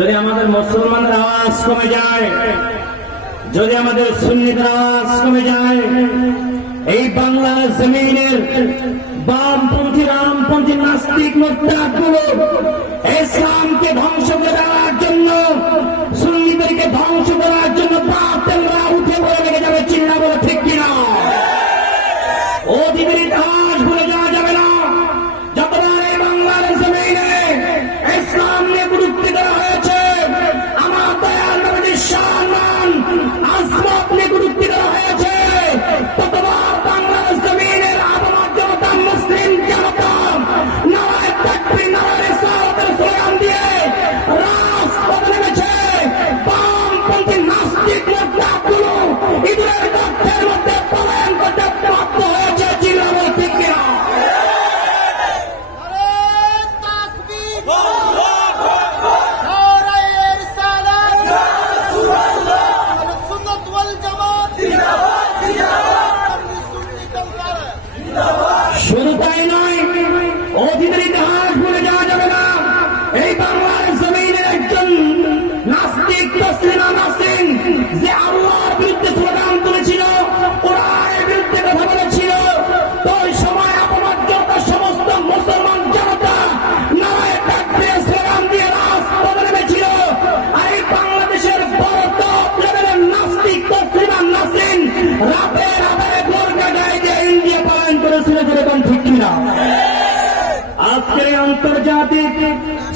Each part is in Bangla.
যদি আমাদের মুসলমানদের আওয়াজ কমে যায়, যদি আমাদের সুন্নিদের আওয়াজ কমে যায়, এই বাংলার জমিনের বামপন্থী, রামপন্থী, নাস্তিক মোত্তাগুলো ইসলামকে ধ্বংস করার জন্য, সুন্নিদেরকে ধ্বংস করার জন্য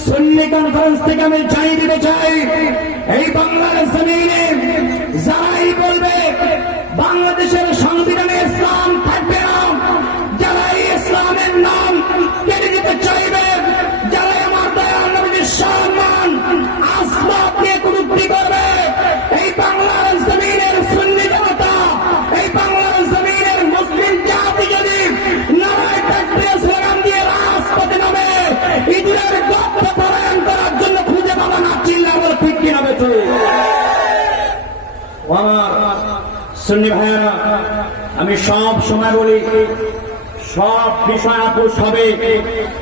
সুন্নি কনফারেন্স থেকে আমি জানিয়ে দিতে চাই এই বাংলার জমিনে যারাই বলবে বাংলাদেশের সুন্নি ভাইয়ারা আমি সব সময় বলি সব বিষয় আপোষ হবে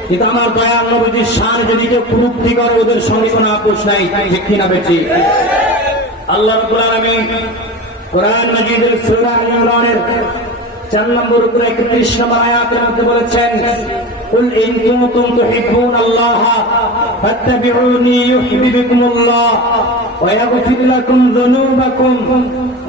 কিন্তু আমার দয়াল নবীজির সার যদি কেউ কুরুক্তি করে ওদের সঙ্গে কোনো আপোষ নাই ঠিক কিনা বেশি আল্লাহ রব্বুল আলামিন কোরআন মাজিদের সূরা আল ইমরানের চার নম্বর উপরে একত্রিশ নম্বর আয়াতের মধ্যে বলেছেন قل إن كنتم تحبون الله فاتبعوني يحببكم الله ويغفر لكم ذنوبكم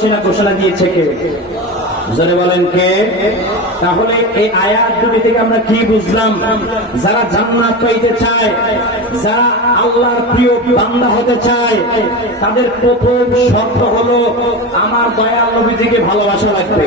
আল্লাহ ভালোবাসি না ঘোষণা দিয়েছে কে? জোরে বলেন কে? তাহলে এই আয়াত দুটি থেকে আমরা কি বুঝলাম? যারা জান্নাত পাইতে চায়, যারা আল্লাহর প্রিয় বান্দা হতে চায়, তাদের প্রথম শর্ত হলো, আমার দয়াল নবীজিকে ভালোবাসা লাগবে।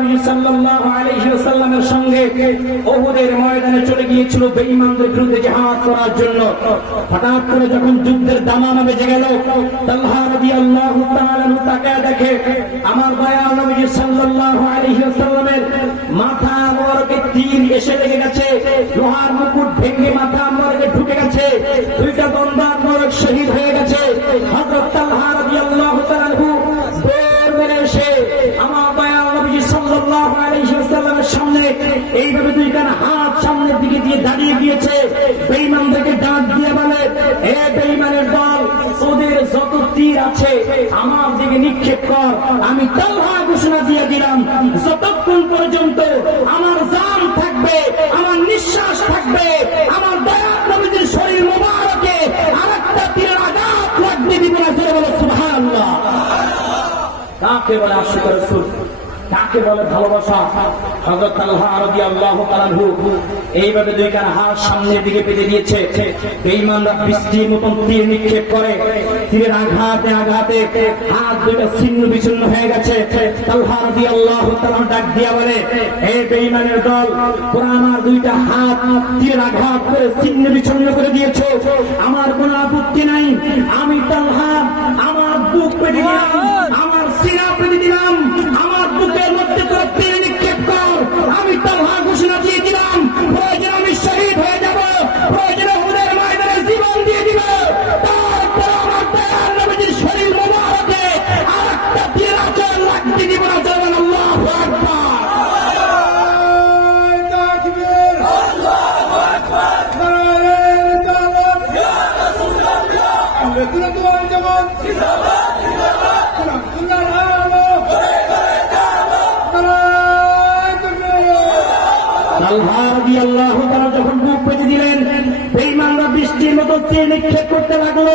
আমার ওয়াসাল্লামের মাথা মোবারকে তীর এসে লেগে গেছে, লোহার মুকুট ভেঙে মাথা মোবারকে ঢুকে গেছে দুইটা দন্দার মোবারক শহীদ হয়ে গেছে হযরত তালহা রাদিয়াল্লাহু তাআলা আনহু এইভাবে দুইখান হাত সামনের দিকে দিয়ে দাঁড়িয়ে গিয়েছে বেইমানদেরকে ডাক দিয়ে বলে এ বেইমানের দল ওদের যত আমার দিকে নিক্ষেপ কর। আমি তালহা ঘোষণা দিয়ে দিলাম, যতক্ষণ পর্যন্ত আমার জান থাকবে, আমার নিঃশ্বাস থাকবে, আমার দয়া শরীর মোবারকে আরেকটা তীরের আঘাত লাগবে দিব না। বলে সুভান কাকে বলে আশিক রসুল? কাকে বলে ভালোবাসা? হযরত তালহা রাদিয়াল্লাহু তাআলাহু এইভাবে দুই কান হাত সামনের দিকে পেতে দিয়েছে। বেঈমানরা বৃষ্টির মতন তীর নিক্ষেপ করে। তীরের আঘাতে আঘাতে হাত দুইটা ছিন্ন বিচ্ছিন্ন হয়ে গেছে। রাদিয়াল্লাহু তাআলা ডাক দিয়া বলে এই বেঈমানের দল, তোরা আমার দুইটা হাত আঘাত করে ছিন্ন বিচ্ছিন্ন করে দিয়েছ। আমার কোনো আপত্তি নাই। আমি তালহা, আমার বুক দিলাম তীর নিক্ষেপ করতে লাগল।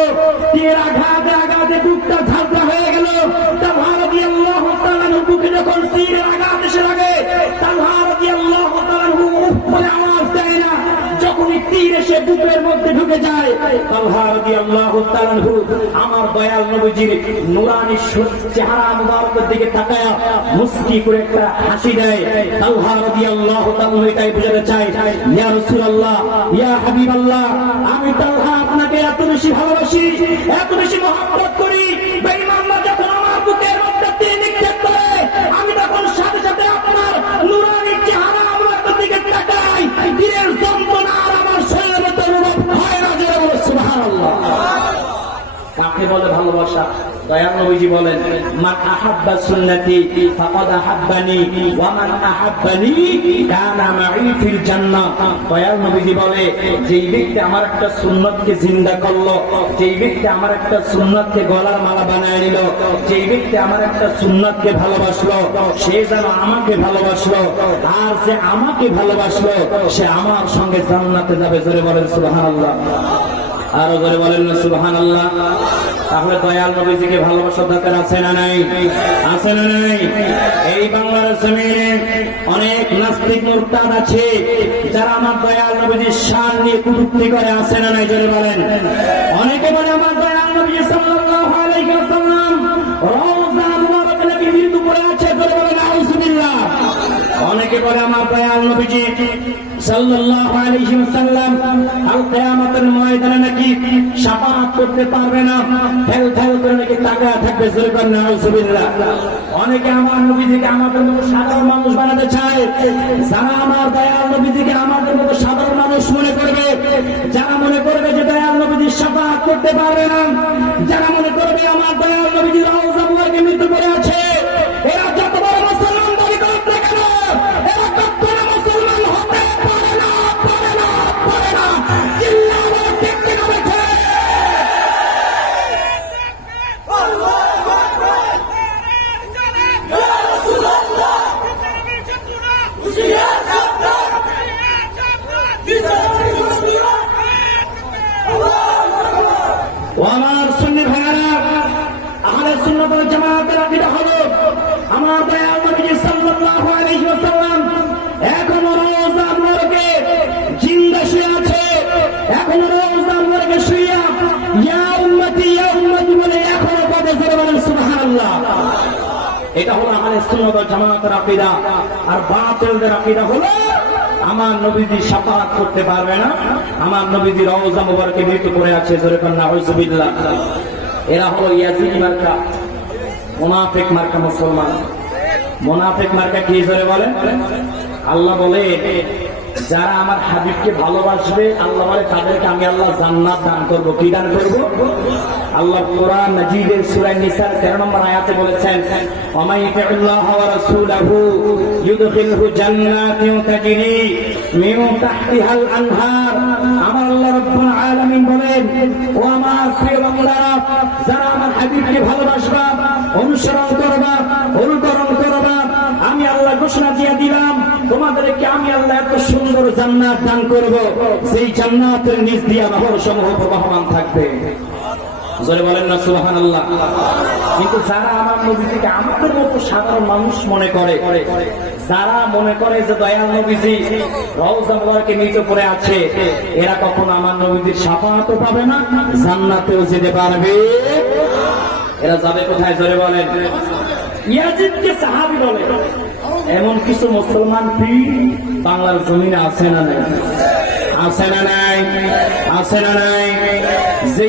তীর আঘাতে আঘাতে বুকটা ঝাঁঝরা হয়ে গেল। বুকে যখন তীরের আঘাত এসে লাগে বলে আওয়াজ দেয় না। যখনই তীর এসে বুকের মধ্যে ঢুকে যায় আমার দয়াল নবীজির নুরানি চেহারা মুবারকের দিকে তাকায়া মুস্কি করে একটা হাসি দেয়। তালহা রাদিয়াল্লাহু তাআলা এটাই বোঝাতে চাই ইয়া রাসূলুল্লাহ, ইয়া হাবিবাল্লাহ, আমি তালহা এত বেশি ভালোবাসি এত বেশি মহাপ্রত করি। কাকে বলে ভালোবাসা। দয়াল নবীজি বলেন, মান আহাব্বা সুন্নতি ফাকাদ আহাব্বানি ওয়া মান আহাব্বানি কানা মাই ফিল জান্নাহ। দয়াল নবীজি বলে, যেই ব্যক্তি আমার একটা সুন্নতকে জিন্দা করল, যেই ব্যক্তি আমার একটা সুন্নতকে গলার মালা বানায় নিল, যেই ব্যক্তি আমার একটা সুন্নতকে ভালোবাসলো, সে যেন আমাকে ভালোবাসলো, আর যে আমাকে ভালোবাসলো, সে আমার সঙ্গে জান্নাতে যাবে। জোরে বলেন সুবহানাল্লাহ। আরও জোরে বলেন না তাহলে দয়াল নবীজিকে ভালোবাসার দরকার আছে না নাই? আছে না নাই? এই বাংলার জমিনে অনেক নাস্তিক মুরতাদ আছে, যারা আমার দয়াল নবীজির শান নিয়ে কুটুক্তি করে, আছে না নাই? জোরে বলেন। অনেকে বলে আমার দয়াল নবী সাল্লাল্লাহু আলাইহি ওয়াসাল্লাম রওজা মুবারক নবী পড়ে আছে। অনেকে বলে আমার দয়াল নবীজি, সাল্লাল্লাহু আলাইহি ওয়াসাল্লাম আল কিয়ামতের ময়দানে নাকি করতে পারবে না। ফেল ফেল করে নাকি থাকবে নাউজুবিল্লাহ। অনেকে আমার নবীজিকে আমাদের মতো সাধারণ মানুষ বানাতে চায়। যারা আমার দয়াল নবীজিকে আমাদের মতো সাধারণ মানুষ মনে করবে, যারা মনে করবে যে দয়াল নবীজি করতে পারবে না, যারা মনে করবে আমার দয়াল নবীজি এটা হলো আমাদের সুন্নত জামাতের আকিদা। আর বাতিলদের আকিদা হলো আমার নবীজি সাফাত করতে পারবে না, আমার নবীজি রওজা মুবারকে মৃত্যু করে আছে, জোরে কন্যা হুজুবিল্লাহ এরা হলো ইয়াজিদি মার্কা, মুনাফিক মার্কা মুসলমান। মুনাফিক মার্কা কি জোরে বলেন? আল্লাহ বলে যারা আমার হাবিবকে ভালোবাসবে, আল্লাহ বলে তাদেরকে আমি আল্লাহ জান্নাত দান করব। কি দান করব? আল্লাহ কোরআন মজিদের সূরা নিসার 13 নম্বর আয়াতে বলেছেন ওয়া ইউদখিলহু জান্নাতিন তাজরি মিন তাহতিহাল আনহার। আমার আল্লাহ রাব্বুল আলামিন বলেন, ও আমার প্রিয় বান্দারা, যারা আমার হাবিবকে ভালোবাসবা, অনুসরণ করবা, অনুকরণ করবা, আমি আল্লাহ ঘোষণা দিয়ে দিলাম তোমাদেরকে আমি আল্লাহ এত সুন্দর জান্নাত দান করব, সেই জান্নাতের নিচ দিয়ে নহর সমূহ প্রবাহমান থাকবে। কিন্তু যারা আমার নবীজিকে আমাদের মতো সাধারণ মানুষ মনে করে, যারা মনে করে যে দয়াল নবীজি রওজা মোবারকে নিচে পড়ে আছে, এরা কখনো আমার নবীজির সাফাতও পাবে না, জান্নাতেও যেতে পারবে। এরা যাবে কোথায়? জোরে বলেন। ইয়াজিদকে সাহাবি বলে। এমন কিছু মুসলমান পীর বাংলার জমিনে আছে না নাই? আছে না নাই? আছে না নাই? যে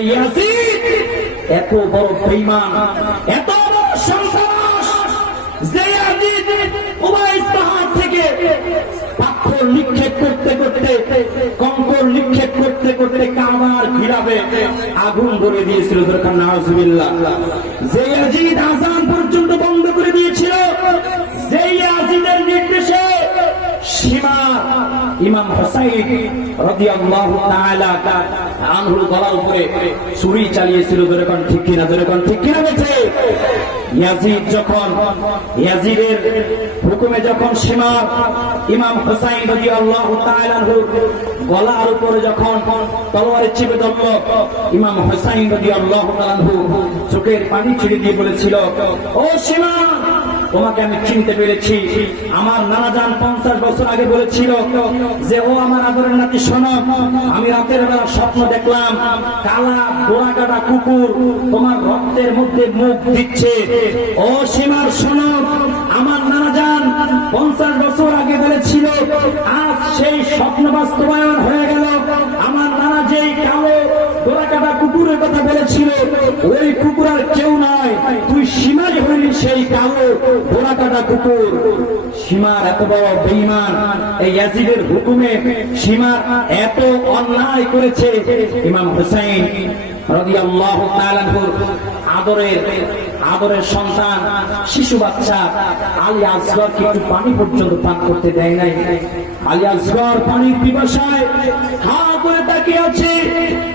এত বড় বেঈমান, এত করতে করতে আগুন ধরে দিয়েছিল। দরকার নাউজুবিল্লাহ। যে পর্যন্ত সীমা ইমাম হোসাইন রাদিয়াল্লাহু তাআলা আনহুর গলার উপরে ছুরি চালিয়েছিল যেরকম ঠিক কিনা যেরকম ঠিক কিনা বলছে? ইয়াজিদ যখন, ইয়াজিদের হুকুমে যখন সীমা, ইমাম হোসাইন রাদিয়াল্লাহু তাআলা আনহুর গলার উপরে যখন তলোয়ারে চেপে ধরল, ইমাম হোসাইন রাদিয়াল্লাহু তাআলা আনহু চোখের পানি ছেড়ে দিয়ে বলেছিল, ও সীমা তোমাকে আমি চিনতে পেরেছি। আমার নানা যান পঞ্চাশ বছর আগে বলেছিল যে, ও আমার আদরের নাতি, শোনো, আমি রাতের বেলা স্বপ্ন দেখলাম, কালা গোড়া কাটা কুকুর তোমার রক্তের মধ্যে মুখ দিচ্ছে। ও সীমার শোনো, আমার নানা যান পঞ্চাশ বছর আগে বলেছিল, আজ সেই স্বপ্ন বাস্তবায়ন হয়ে গেল। আমার নানা যেই কালো গোড়া কাটা কুকুরের কথা বলেছিল, ওই কুকুর তুই সীমাই সেই কালো গোড়া কাটা কুকুর, সীমার এত বড় বেইমান এই ইয়াজিদের হুকুমে সীমার এত অন্যায় করেছে, ইমাম হুসাইন আদরের আদরের সন্তান, শিশু বাচ্চা আলী আসগরকে একটু পানি পর্যন্ত পান করতে দেয় নাই। আলী আসগর পানির পিপাসায় খা করে তাকিয়ে আছে,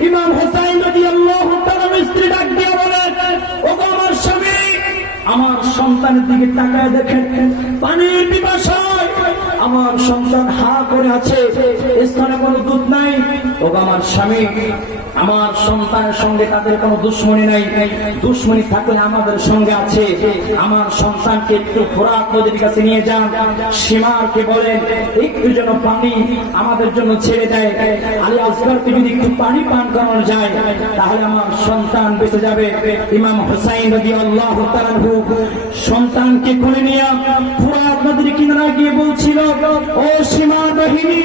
ইমাম হোসাইন স্ত্রী ডাক দিয়ে আমার সন্তানের দিকে তাকায় দেখেন, পানির পিপাসায়। আমার সন্তান হা করে আছে স্থানে কোনো দুধ নাই। ওগো আমার স্বামী, আমার সন্তানের সঙ্গে তাদের কোনো দুশ্মনী নাই। দুশ্মনী থাকলে আমাদের সঙ্গে আছে। আমার সন্তানকে একটু খোরাক নদীর কাছে নিয়ে যান। সীমারকে বলেন, একটু যেন পানি আমাদের জন্য ছেড়ে দেয়। আলী আসগরকে যদি একটু পানি পান করানো যায়, তাহলে আমার সন্তান বেঁচে যাবে। ইমাম হুসাইন রদি আল্লাহ সন্তানকে কোলে নিয়ে ফুরাত নদীর কিনারা গিয়ে বলছিল, ও সীমা বাহিনী,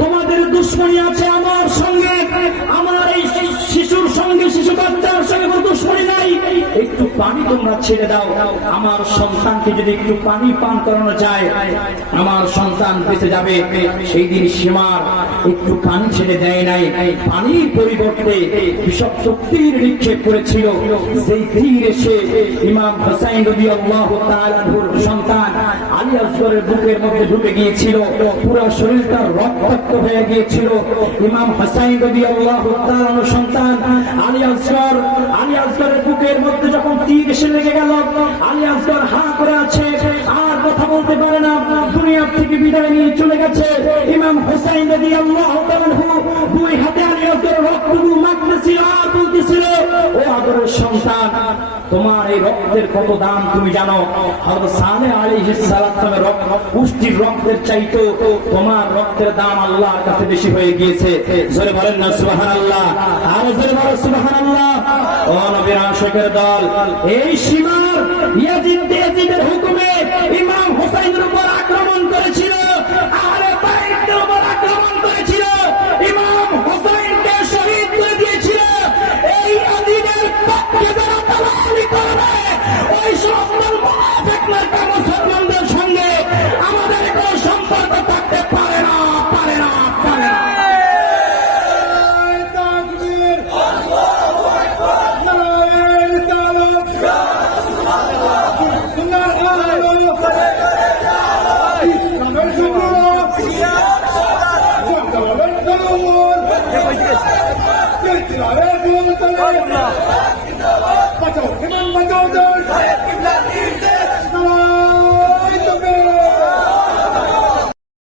তোমাদের দুশ্মনী আছে একটু পানি তোমরা ছেড়ে দাও। আমার সন্তানকে যদি একটু পানি পান করানো যায়, আমার সন্তান বেঁচে যাবে। সেই দিন সীমার একটু পানি ছেড়ে দেয় নাই। পানি পরিবর্তে কৃষক শক্তির নিক্ষেপ করেছিল। সেই তীর এসে ইমাম হোসাইন রবি সন্তান। আলী আলী আলী আলী আর থেকে বিদায় নিয়ে চলে গেছে ইমাম হোসাইন রবি আল্লাহ দুই হাতে আলী আর সন্তান, তোমার এই রক্তের কত দাম তুমি জানো? হযরত সালে আলাইহিস সালামের পুষ্টির রক্তের চাইতো তোমার রক্তের দাম আল্লাহর কাছে বেশি হয়ে গিয়েছে। জোরে বলেন না সুবাহান আল্লাহ আর জোরে বলো, সুবহানাল্লাহ। ও নবীর দল, এই সীমার ইয়াজিদ ইয়াজিদের হুকুমে ইমাম হোসেনের উপর আক্রমণ করেছিল।